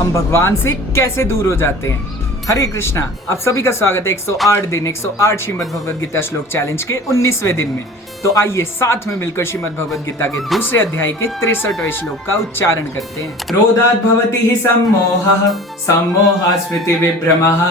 हम भगवान से कैसे दूर हो जाते हैं। हरे कृष्णा, आप सभी का स्वागत है 108 दिन 108 श्रीमद् भगवद गीता श्लोक चैलेंज के 19वें दिन में। तो आइए साथ में मिलकर श्रीमद् भगवद गीता के दूसरे अध्याय के 63वें श्लोक का उच्चारण करते हैं। क्रोधात् भवति हि सम्मोहः, सम्मोहात् स्मृति विभ्रमः,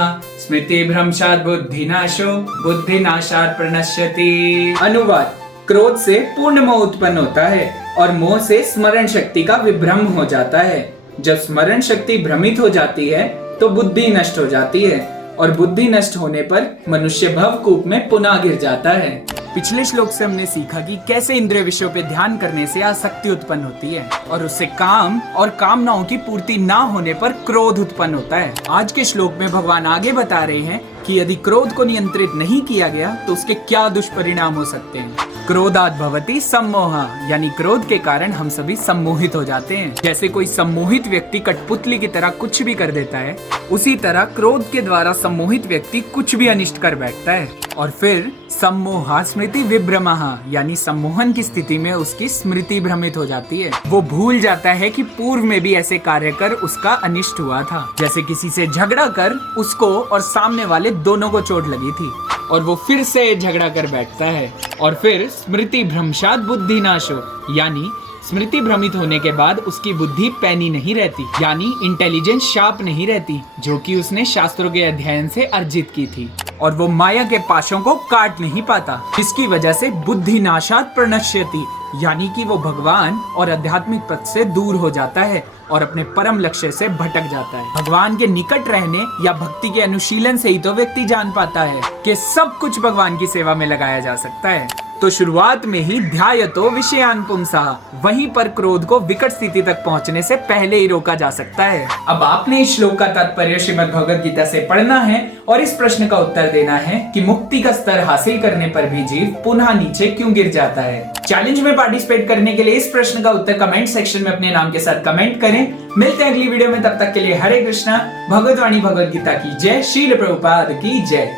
स्मृति भ्रंशात् बुद्धिनाशो, बुद्धिनाशात् प्रणश्यति। अनुवाद: क्रोध से पूर्ण मोह उत्पन्न होता है और मोह से स्मरण शक्ति का विभ्रम हो जाता है। जब स्मरण शक्ति भ्रमित हो जाती है तो बुद्धि नष्ट हो जाती है और बुद्धि नष्ट होने पर मनुष्य भवकूप में पुनः गिर जाता है। पिछले श्लोक से हमने सीखा कि कैसे इंद्रिय विषयों पे ध्यान करने से आसक्ति उत्पन्न होती है और उससे काम और कामनाओं की पूर्ति ना होने पर क्रोध उत्पन्न होता है। आज के श्लोक में भगवान आगे बता रहे हैं कि यदि क्रोध को नियंत्रित नहीं किया गया तो उसके क्या दुष्परिणाम हो सकते हैं। क्रोधात् भवति सम्मोहः, यानी क्रोध के कारण हम सभी सम्मोहित हो जाते हैं। जैसे कोई सम्मोहित व्यक्ति कठपुतली की तरह कुछ भी कर देता है, उसी तरह क्रोध के द्वारा सम्मोहित व्यक्ति कुछ भी अनिष्ट कर बैठता है। और फिर सम्मोहात् स्मृति विभ्रमः, यानी सम्मोहन की स्थिति में उसकी स्मृति भ्रमित हो जाती है। वो भूल जाता है कि पूर्व में भी ऐसे कार्य कर उसका अनिष्ट हुआ था। जैसे किसी से झगड़ा कर उसको और सामने वाले दोनों को चोट लगी थी और वो फिर से झगड़ा कर बैठता है। और फिर स्मृति भ्रंशात् बुद्धिनाशो, यानी स्मृति भ्रमित होने के बाद उसकी बुद्धि पैनी नहीं रहती, यानी इंटेलिजेंस शार्प नहीं रहती, जो कि उसने शास्त्रों के अध्ययन से अर्जित की थी। और वो माया के पाशों को काट नहीं पाता, जिसकी वजह से बुद्धि नाशात् प्रणश्यति, यानी कि वो भगवान और आध्यात्मिक पथ से दूर हो जाता है और अपने परम लक्ष्य से भटक जाता है। भगवान के निकट रहने या भक्ति के अनुशीलन से ही तो व्यक्ति जान पाता है कि सब कुछ भगवान की सेवा में लगाया जा सकता है। तो शुरुआत में ही ध्यायतो विषयान् पुंसः, वहीं पर क्रोध को विकट स्थिति तक पहुंचने से पहले ही रोका जा सकता है। अब आपने इस श्लोक का तात्पर्य श्रीमद् भगवद गीता से पढ़ना है और इस प्रश्न का उत्तर देना है कि मुक्ति का स्तर हासिल करने पर भी जीव पुनः नीचे क्यों गिर जाता है। चैलेंज में पार्टिसिपेट करने के लिए इस प्रश्न का उत्तर कमेंट सेक्शन में अपने नाम के साथ कमेंट करें। मिलते हैं अगली वीडियो में, तब तक के लिए हरे कृष्णा। भगवत वाणी भगवद गीता की जय। श्रील प्रभुपाद की जय।